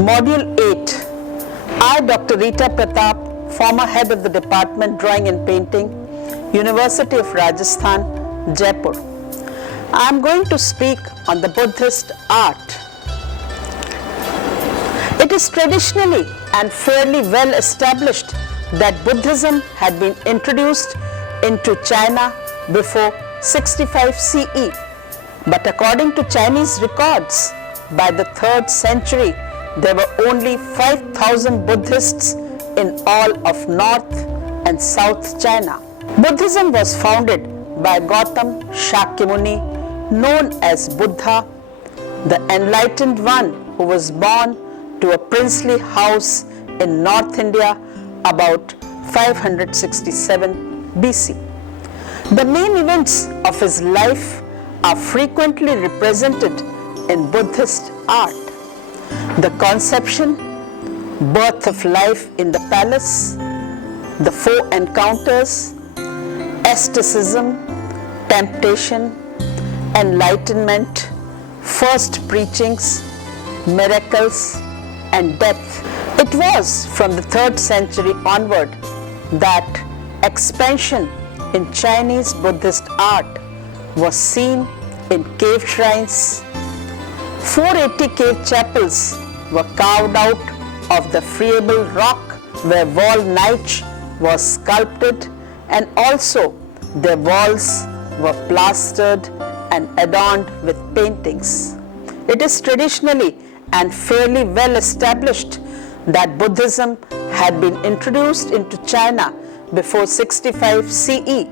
Module 8. I, Dr. Rita Pratap, former head of the Department Drawing and Painting, University of Rajasthan, Jaipur. I am going to speak on the Buddhist art. It is traditionally and fairly well established that Buddhism had been introduced into China before 65 CE. But according to Chinese records, by the 3rd century, there were only 5,000 Buddhists in all of North and South China. Buddhism was founded by Gautam Shakyamuni, known as Buddha, the enlightened one who was born to a princely house in North India about 567 BC. The main events of his life are frequently represented in Buddhist art. The conception, birth of life in the palace, the 4 encounters, asceticism, temptation, enlightenment, first preachings, miracles, and death. It was from the 3rd century onward that expansion in Chinese Buddhist art was seen in cave shrines. 480 cave chapels were carved out of the friable rock where wall niche was sculpted, and also their walls were plastered and adorned with paintings. It is traditionally and fairly well established that Buddhism had been introduced into China before 65 CE.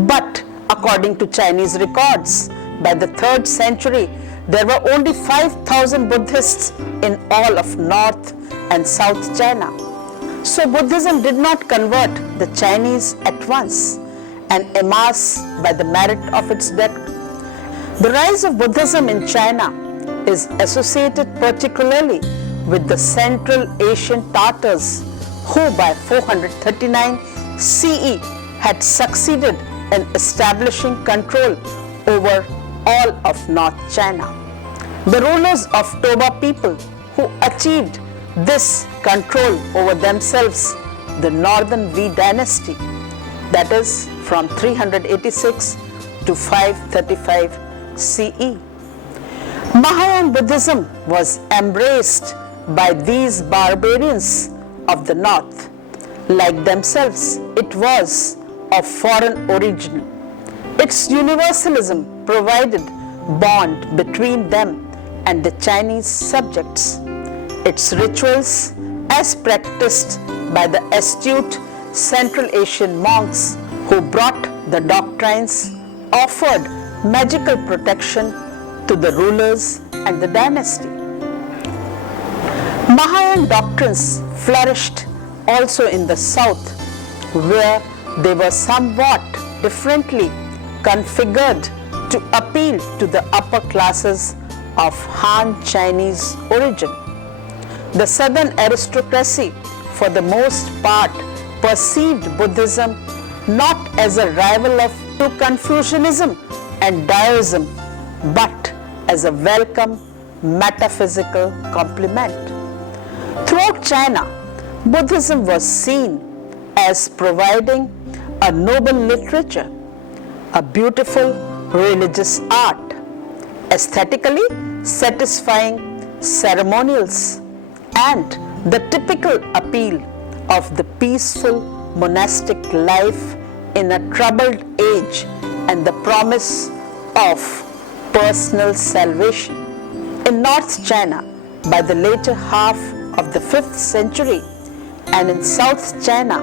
But according to Chinese records, by the 3rd century, there were only 5,000 Buddhists in all of North and South China. So Buddhism did not convert the Chinese at once and amass by the merit of its depth. The rise of Buddhism in China is associated particularly with the Central Asian Tatars, who by 439 CE had succeeded in establishing control over all of North China. The rulers of Toba people who achieved this control over themselves, the Northern Wei dynasty, that is from 386 to 535 CE. Mahayana Buddhism was embraced by these barbarians of the north. Like themselves, it was of foreign origin. Its universalism provided bond between them and the Chinese subjects. Its rituals, as practiced by the astute Central Asian monks who brought the doctrines, offered magical protection to the rulers and the dynasty. Mahayana doctrines flourished also in the south, where they were somewhat differently configured to appeal to the upper classes of Han Chinese origin. The southern aristocracy, for the most part, perceived Buddhism not as a rival to Confucianism and Taoism, but as a welcome metaphysical complement. Throughout China, Buddhism was seen as providing a noble literature, a beautiful religious art, aesthetically satisfying ceremonials, and the typical appeal of the peaceful monastic life in a troubled age and the promise of personal salvation. In North China, by the later half of the 5th century, and in South China,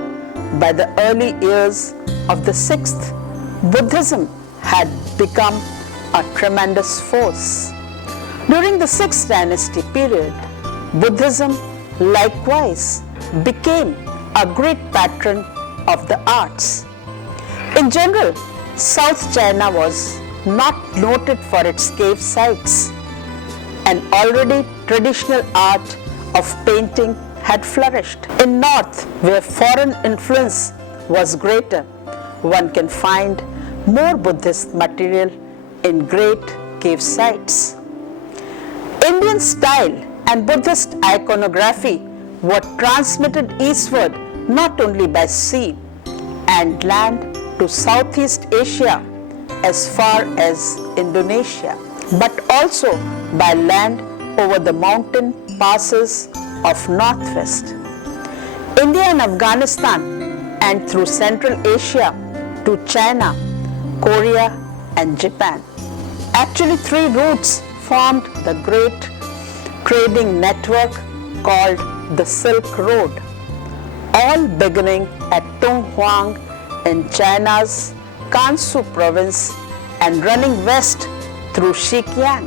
by the early years of the 6th, Buddhism had become a tremendous force. During the 6th dynasty period, Buddhism likewise became a great patron of the arts. In general, South China was not noted for its cave sites, and already traditional art of painting had flourished. In North, where foreign influence was greater, one can find more Buddhist material in great cave sites. Indian style and Buddhist iconography were transmitted eastward not only by sea and land to Southeast Asia as far as Indonesia, but also by land over the mountain passes of Northwest, India and Afghanistan, and through Central Asia to China, Korea and Japan. Actually, three routes formed the great trading network called the Silk Road, all beginning at Dunhuang in China's Gansu province and running west through Xiqiang.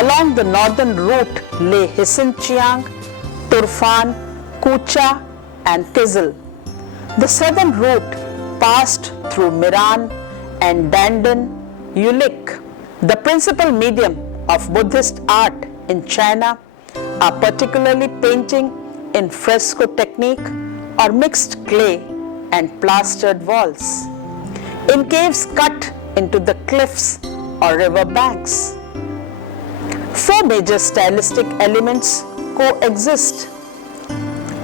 Along the northern route lay Xinjiang, Turfan, Kucha and Kizil. The southern route passed through Miran and Dandan, Ulik. The principal medium of Buddhist art in China are particularly painting in fresco technique or mixed clay and plastered walls, in caves cut into the cliffs or river banks. Four major stylistic elements coexist: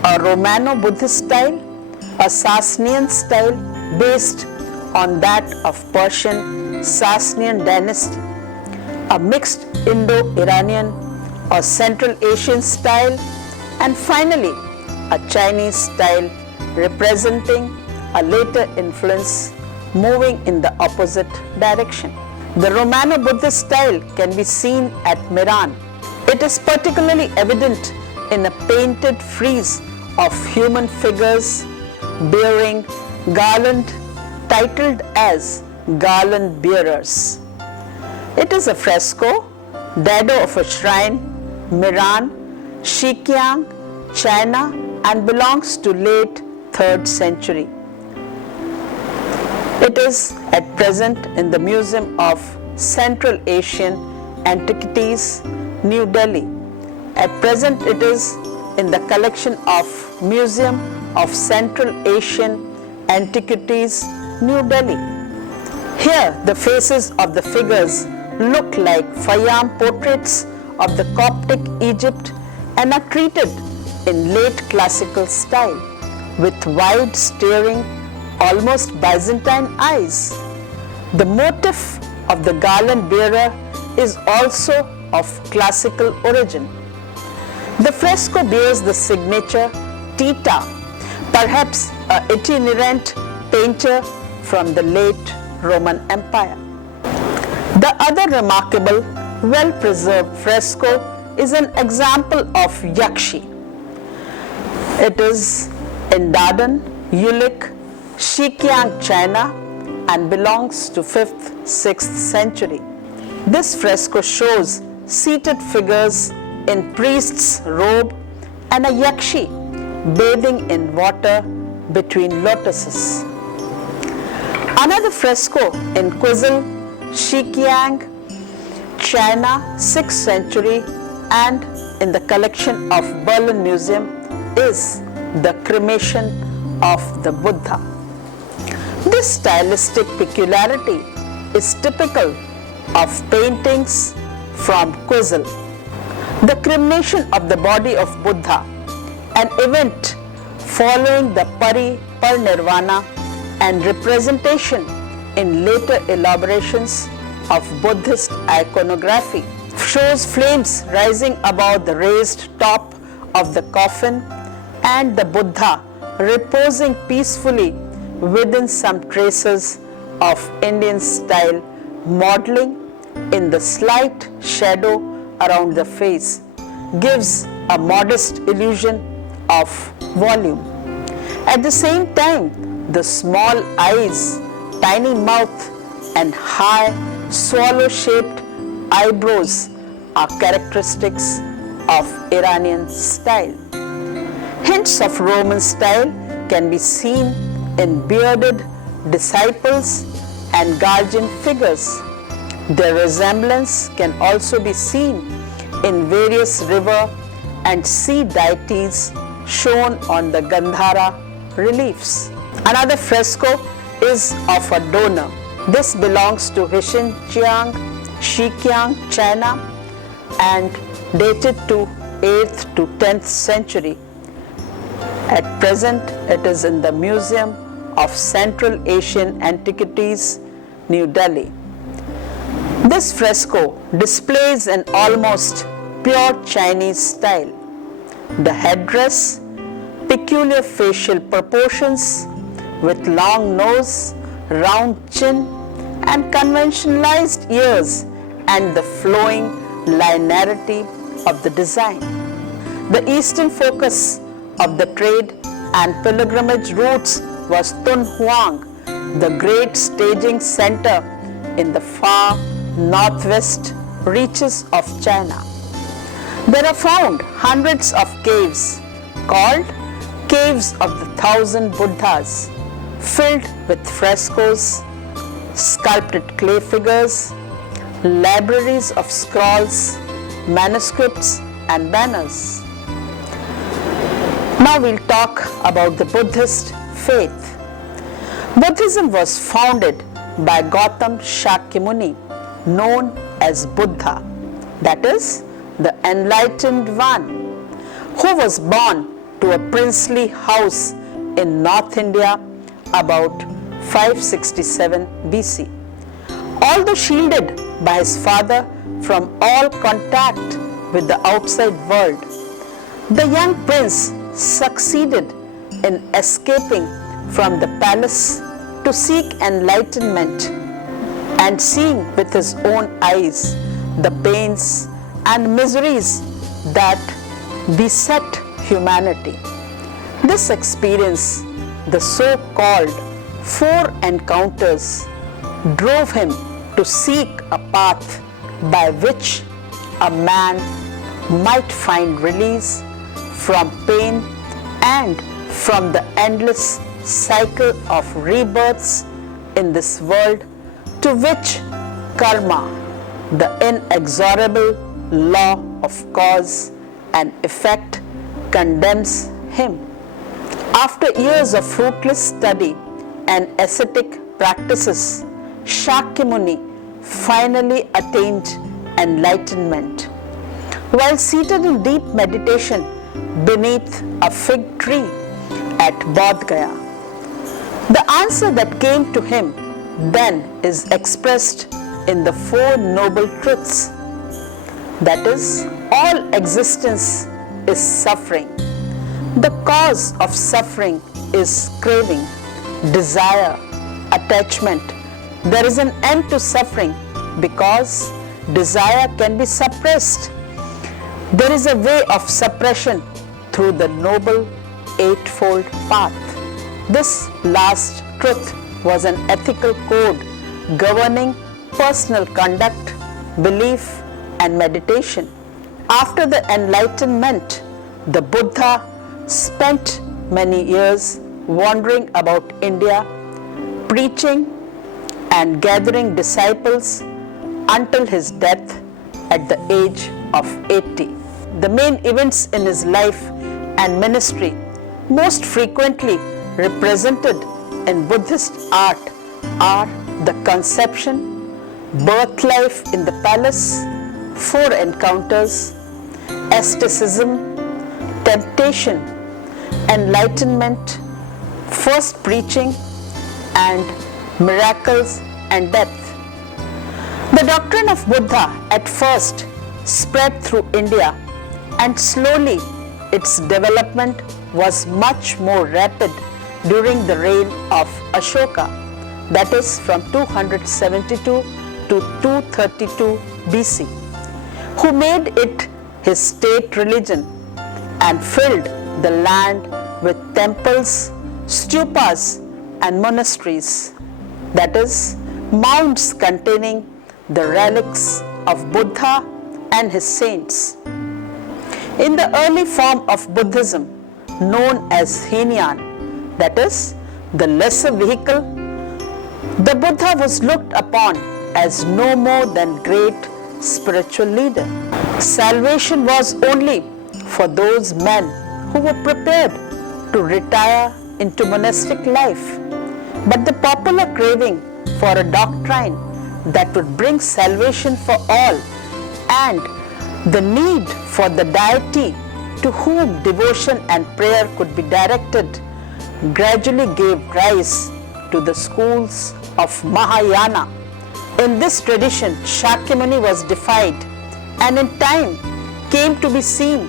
a Romano-Buddhist style, a Sasanian style based on that of Persian Sasanian dynasty, a mixed Indo-Iranian or Central Asian style, and finally a Chinese style representing a later influence moving in the opposite direction. The Romano-Buddhist style can be seen at Miran. It is particularly evident in a painted frieze of human figures bearing garland titled as Garland Bearers. It is a fresco, dado of a shrine, Miran, Xiqiang, China, and belongs to late 3rd century. It is at present in the Museum of Central Asian Antiquities, New Delhi. At present it is in the collection of Museum of Central Asian Antiquities, New Delhi. Here the faces of the figures look like Fayam portraits of the Coptic Egypt and are treated in late classical style with wide staring, almost Byzantine eyes. The motif of the garland bearer is also of classical origin. The fresco bears the signature Tita, perhaps an itinerant painter from the late Roman Empire. The other remarkable, well-preserved fresco is an example of Yakshi. It is in Dadan, Ulik, Xiqiang, China, and belongs to 5th, 6th century. This fresco shows seated figures in priest's robe and a Yakshi bathing in water between lotuses. Another fresco in Kizil, Xiqiang, China, 6th century, and in the collection of Berlin Museum is the cremation of the Buddha. This stylistic peculiarity is typical of paintings from Kizil. The cremation of the body of Buddha, an event following the Parinirvana and representation in later elaborations of Buddhist iconography, shows flames rising above the raised top of the coffin and the Buddha reposing peacefully within some traces of Indian style modeling in the slight shadow around the face gives a modest illusion of volume. At the same time, the small eyes, tiny mouth and high swallow-shaped eyebrows are characteristics of Iranian style. Hints of Roman style can be seen in bearded disciples and guardian figures. Their resemblance can also be seen in various river and sea deities shown on the Gandhara reliefs. Another fresco is of a donor. This belongs to Xinjiang, Xiqiang, China, and dated to 8th to 10th century. At present, it is in the Museum of Central Asian Antiquities, New Delhi. This fresco displays an almost pure Chinese style. The headdress, peculiar facial proportions with long nose, round chin, and conventionalized ears, and the flowing linearity of the design. The eastern focus of the trade and pilgrimage routes was Dunhuang, the great staging center in the far northwest reaches of China. There are found hundreds of caves called Caves of the Thousand Buddhas, filled with frescoes, sculpted clay figures, libraries of scrolls, manuscripts, and banners. Now we'll talk about the Buddhist faith. Buddhism was founded by Gautam Shakyamuni, known as Buddha, that is, the enlightened one, who was born to a princely house in North India about 567 BC. Although shielded by his father from all contact with the outside world, the young prince succeeded in escaping from the palace to seek enlightenment and seeing with his own eyes the pains and miseries that beset humanity. This experience, the so-called Four Encounters, drove him to seek a path by which a man might find release from pain and from the endless cycle of rebirths in this world, to which karma, the inexorable law of cause and effect, condemns him. After years of fruitless study and ascetic practices, Shakyamuni finally attained enlightenment. While seated in deep meditation beneath a fig tree at Bodh Gaya, the answer that came to him then is expressed in the Four Noble Truths. That is, all existence is suffering. The cause of suffering is craving, desire, attachment. There is an end to suffering because desire can be suppressed. There is a way of suppression through the Noble Eightfold Path. This last truth was an ethical code governing personal conduct, belief, and meditation. After the Enlightenment, the Buddha spent many years wandering about India, preaching and gathering disciples until his death at the age of 80. The main events in his life and ministry, most frequently represented in Buddhist art, are the conception, birth life in the palace, Four Encounters, asceticism, temptation, enlightenment, first preaching, and miracles and death. The doctrine of Buddha at first spread through India, and slowly its development was much more rapid during the reign of Ashoka, that is from 272 to 232 BC, who made it his state religion and filled the land with temples, stupas, and monasteries, that is, mounds containing the relics of Buddha and his saints. In the early form of Buddhism, known as Hinayan, that is, the lesser vehicle, the Buddha was looked upon as no more than great spiritual leader. Salvation was only for those men who were prepared to retire into monastic life. But the popular craving for a doctrine that would bring salvation for all and The need for the deity to whom devotion and prayer could be directed gradually gave rise to the schools of Mahayana. In this tradition, Shakyamuni was deified and in time came to be seen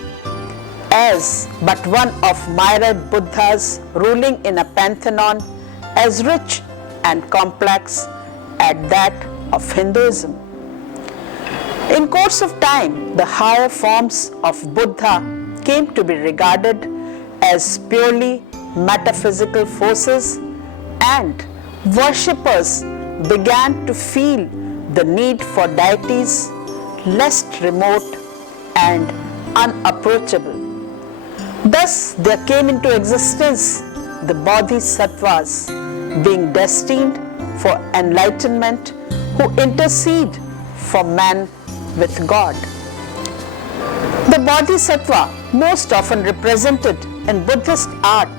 as but one of myriad Buddhas ruling in a pantheon as rich and complex as that of Hinduism. In course of time, the higher forms of Buddha came to be regarded as purely metaphysical forces, and worshippers began to feel the need for deities less remote and unapproachable. Thus there came into existence the Bodhisattvas, being destined for enlightenment, who intercede for man with God. The Bodhisattva most often represented in Buddhist art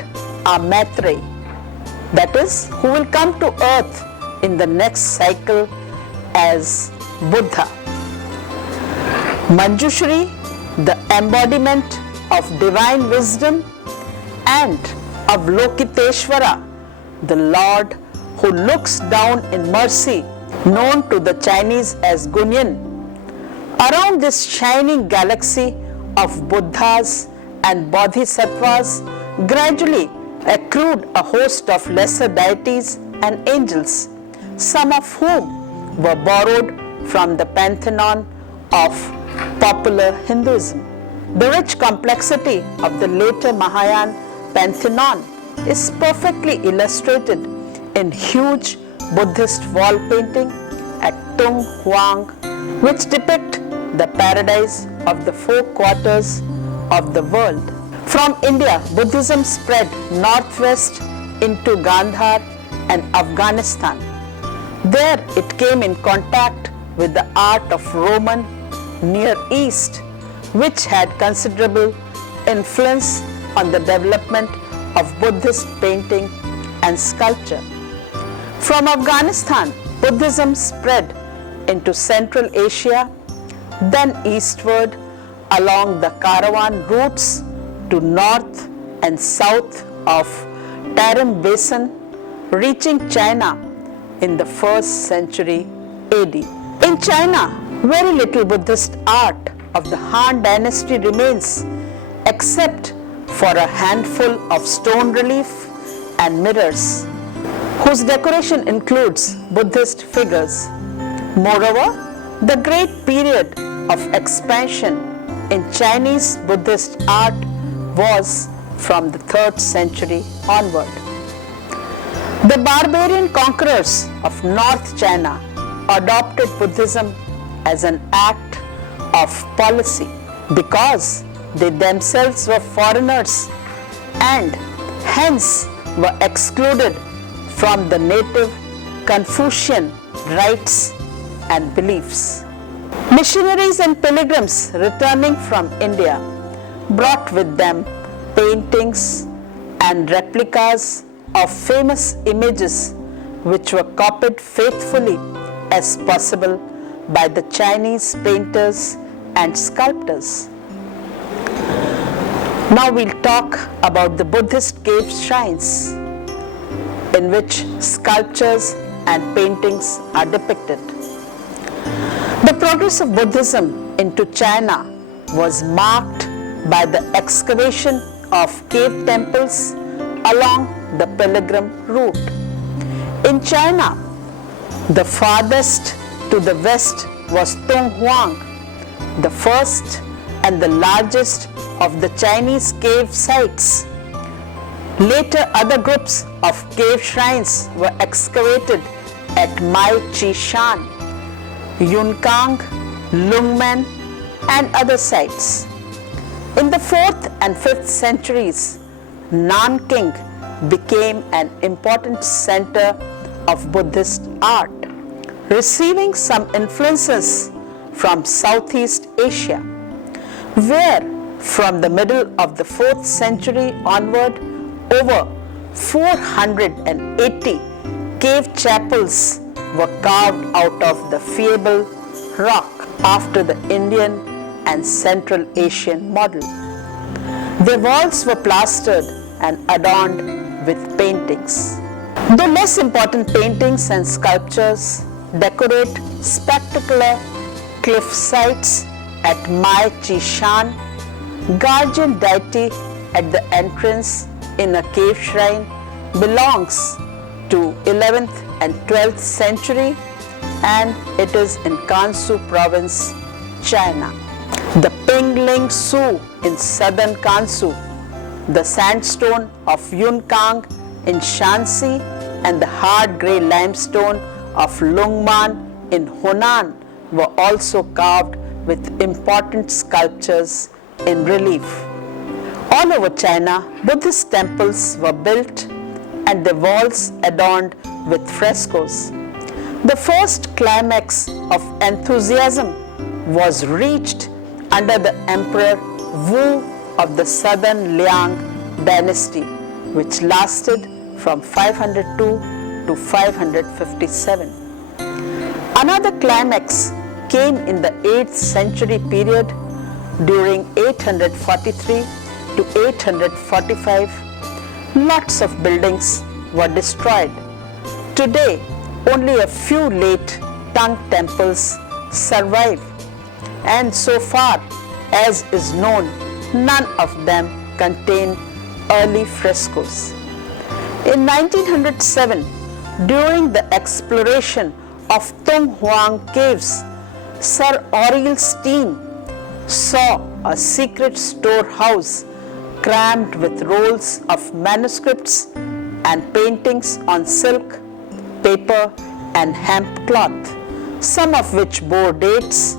are Maitreya, that is, who will come to earth in the next cycle as Buddha. Manjushri, the embodiment of divine wisdom, and Avalokiteshvara, the Lord who looks down in mercy, known to the Chinese as Guanyin. Around this shining galaxy of Buddhas and Bodhisattvas gradually accrued a host of lesser deities and angels, some of whom were borrowed from the pantheon of popular Hinduism. The rich complexity of the later Mahayana pantheon is perfectly illustrated in huge Buddhist wall painting at Tung Huang, which depict the paradise of the four quarters of the world. From India, Buddhism spread northwest into Gandhar and Afghanistan. There it came in contact with the art of Roman Near East, which had considerable influence on the development of Buddhist painting and sculpture. From Afghanistan, Buddhism spread into Central Asia, then eastward along the caravan routes to north and south of Tarim Basin, reaching China in the 1st century AD. In China, very little Buddhist art of the Han Dynasty remains, except for a handful of stone relief and mirrors, whose decoration includes Buddhist figures. Moreover, the great period of expansion in Chinese Buddhist art was from the 3rd century onward. The barbarian conquerors of North China adopted Buddhism as an act of policy because they themselves were foreigners and hence were excluded from the native Confucian rites and beliefs. Missionaries and pilgrims returning from India brought with them paintings and replicas of famous images which were copied faithfully as possible by the Chinese painters and sculptors. Now we'll talk about the Buddhist cave shrines in which sculptures and paintings are depicted. The progress of Buddhism into China was marked by the excavation of cave temples along the pilgrim route. In China, the farthest to the west was Tung Huang, the first and the largest of the Chinese cave sites. Later, other groups of cave shrines were excavated at Mai Chi Shan, Yunkang, Lungmen, and other sites. In the 4th and 5th centuries, Nanking became an important center of Buddhist art, receiving some influences from Southeast Asia, where from the middle of the 4th century onward, over 480 cave chapels were carved out of the Fiable rock after the Indian and Central Asian model. Their walls were plastered and adorned with paintings. Though less important paintings and sculptures decorate spectacular cliff sites at Mai Chi Shan, guardian deity at the entrance in a cave shrine belongs to 11th and 12th century, and it is in Gansu province, China. The Pingling Su in southern Gansu, the sandstone of Yunkang in Shanxi, and the hard grey limestone of Lungman in Hunan were also carved with important sculptures in relief. All over China, Buddhist temples were built and their walls adorned with frescoes. The first climax of enthusiasm was reached under the Emperor Wu of the Southern Liang dynasty, which lasted from 502 to 557. Another climax came in the 8th century period during 843 to 845. Lots of buildings were destroyed. Today, only a few late Tang temples survive, and so far as is known, none of them contain early frescoes. In 1907, during the exploration of Tung Huang Caves, Sir Aurel Steen saw a secret storehouse crammed with rolls of manuscripts and paintings on silk, paper, and hemp cloth, some of which bore dates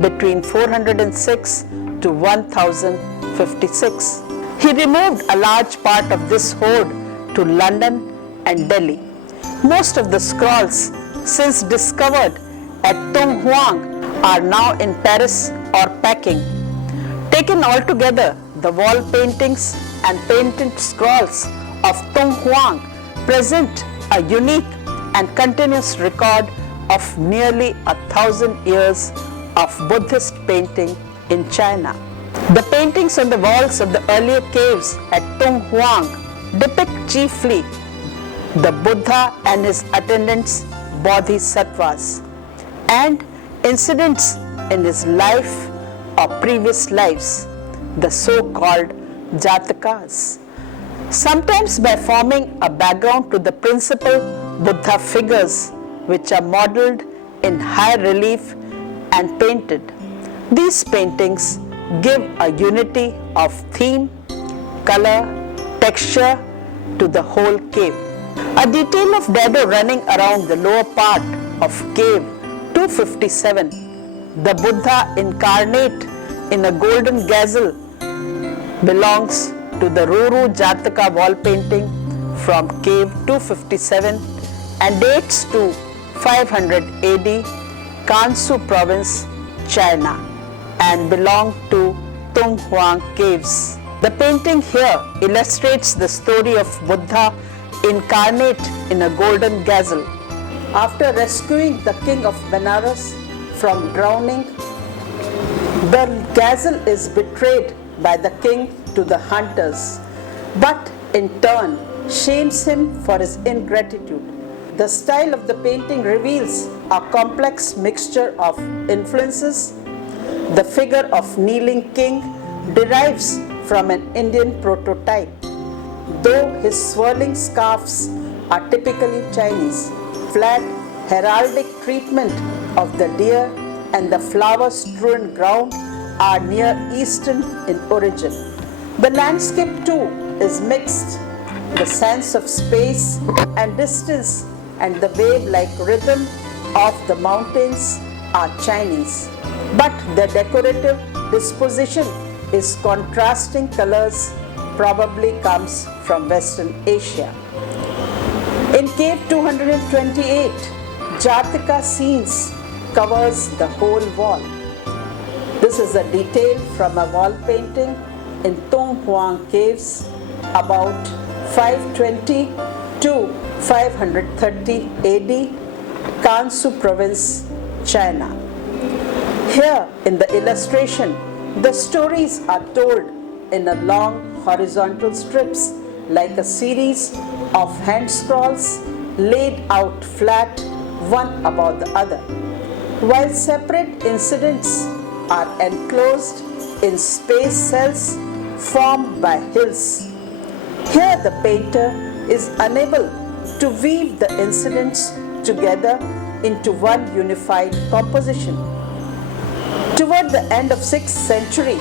between 406 to 1056. He removed a large part of this hoard to London and Delhi. Most of the scrolls since discovered at Tung Huang are now in Paris or Peking. Taken all together, the wall paintings and painted scrolls of Tung Huang present a unique and continuous record of nearly 1,000 years of Buddhist painting in China. The paintings on the walls of the earlier caves at Tung Huang depict chiefly the Buddha and his attendants Bodhisattvas and incidents in his life or previous lives, the so-called Jatakas, sometimes by forming a background to the principal Buddha figures which are modeled in high relief and painted. These paintings give a unity of theme, color, texture to the whole cave. A detail of dado running around the lower part of cave 257, the Buddha incarnate in a golden gazelle, belongs to the Ruru Jataka wall painting from cave 257 and dates to 500 AD, Gansu province, China, and belong to Tung Huang caves. The painting here illustrates the story of Buddha incarnate in a golden gazelle. After rescuing the king of Benares from drowning, the gazelle is betrayed by the king to the hunters, but in turn shames him for his ingratitude. The style of the painting reveals a complex mixture of influences. The figure of kneeling king derives from an Indian prototype, though his swirling scarves are typically Chinese. Flat heraldic treatment of the deer and the flower-strewn ground are Near Eastern in origin. The landscape too is mixed. The sense of space and distance and the wave-like rhythm of the mountains are Chinese, but the decorative disposition is contrasting colors, probably comes from Western Asia. In cave 228, Jataka scenes covers the whole wall. This is a detail from a wall painting in Tung Huang caves about 520 to 530 AD, Gansu province, China. Here in the illustration, The stories are told in a long horizontal strips like a series of hand scrolls laid out flat one above the other, while separate incidents are enclosed in space cells formed by hills. Here the painter is unable to weave the incidents together into one unified composition. Toward the end of 6th century,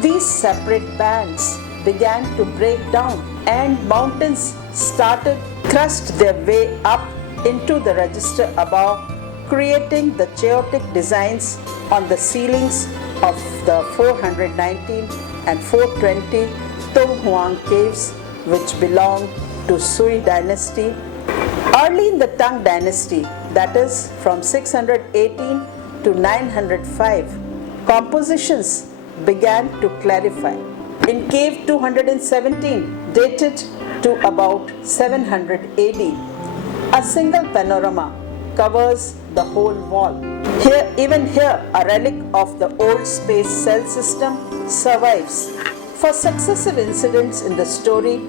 these separate bands began to break down and mountains started thrust their way up into the register above, creating the chaotic designs on the ceilings of the 419 and 420 Tung Huang caves, which belong to Sui dynasty. Early in the Tang dynasty, that is from 618 to 905, compositions began to clarify. In cave 217, dated to about 700 AD, a single panorama covers the whole wall. Even here, a relic of the old space cell system survives, for successive incidents in the story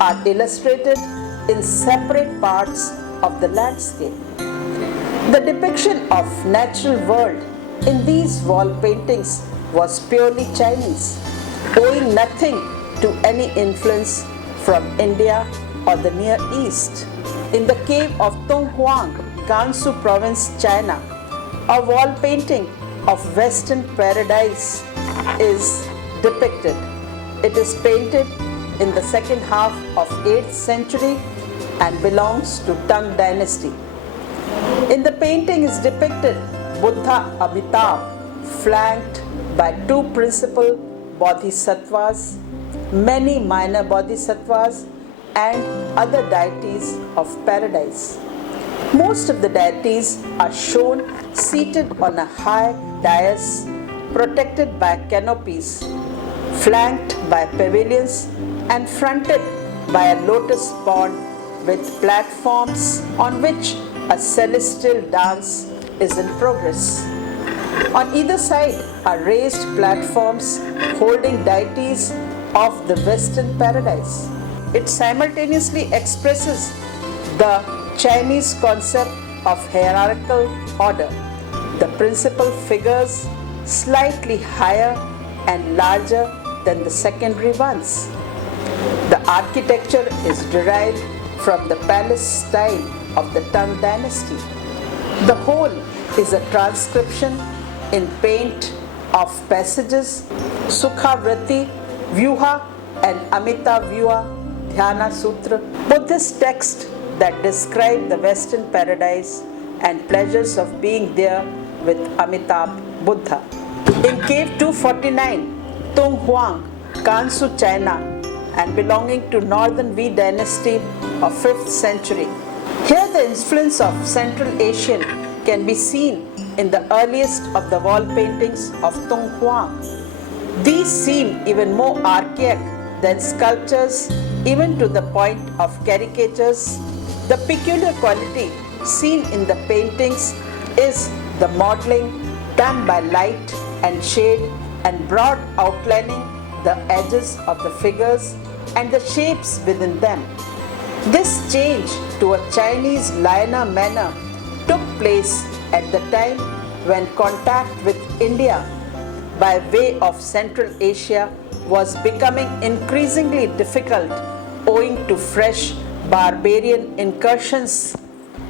are illustrated in separate parts of the landscape. The depiction of natural world in these wall paintings was purely Chinese, owing nothing to any influence from India or the Near East. In the cave of Tung Huang, Gansu province, China, a wall painting of Western Paradise is depicted. It is painted in the second half of 8th century and belongs to Tang dynasty. In the painting is depicted Buddha Amitabh, flanked by two principal bodhisattvas, many minor bodhisattvas, and other deities of paradise. Most of the deities are shown seated on a high dais protected by canopies, flanked by pavilions, and fronted by a lotus pond with platforms on which a celestial dance is in progress. On either side are raised platforms holding deities of the Western Paradise. It simultaneously expresses the Chinese concept of hierarchical order, the principal figures slightly higher and larger than the secondary ones. The architecture is derived from the palace style of the Tang dynasty. The whole is a transcription in paint of passages Sukhavrati, Vyuha, and Amita Vyuha Dhyana Sutra, Buddhist texts that describe the Western paradise and pleasures of being there with Amitabh Buddha. In cave 249, Tung Huang, Gansu, China, and belonging to Northern Wei dynasty of 5th century. Here the influence of Central Asian can be seen in the earliest of the wall paintings of Tung Huang. These seem even more archaic than sculptures, even to the point of caricatures. The peculiar quality seen in the paintings is the modeling done by light and shade and broad outlining the edges of the figures and the shapes within them. This change to a Chinese liner manner took place at the time when contact with India by way of Central Asia was becoming increasingly difficult owing to fresh barbarian incursions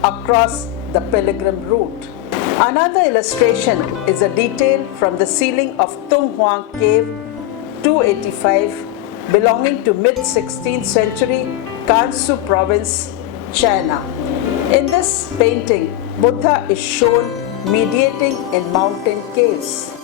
across the pilgrim route. Another illustration is a detail from the ceiling of Tung Huang Cave 285 belonging to mid-16th century Gansu province, China. In this painting, Buddha is shown mediating in mountain caves.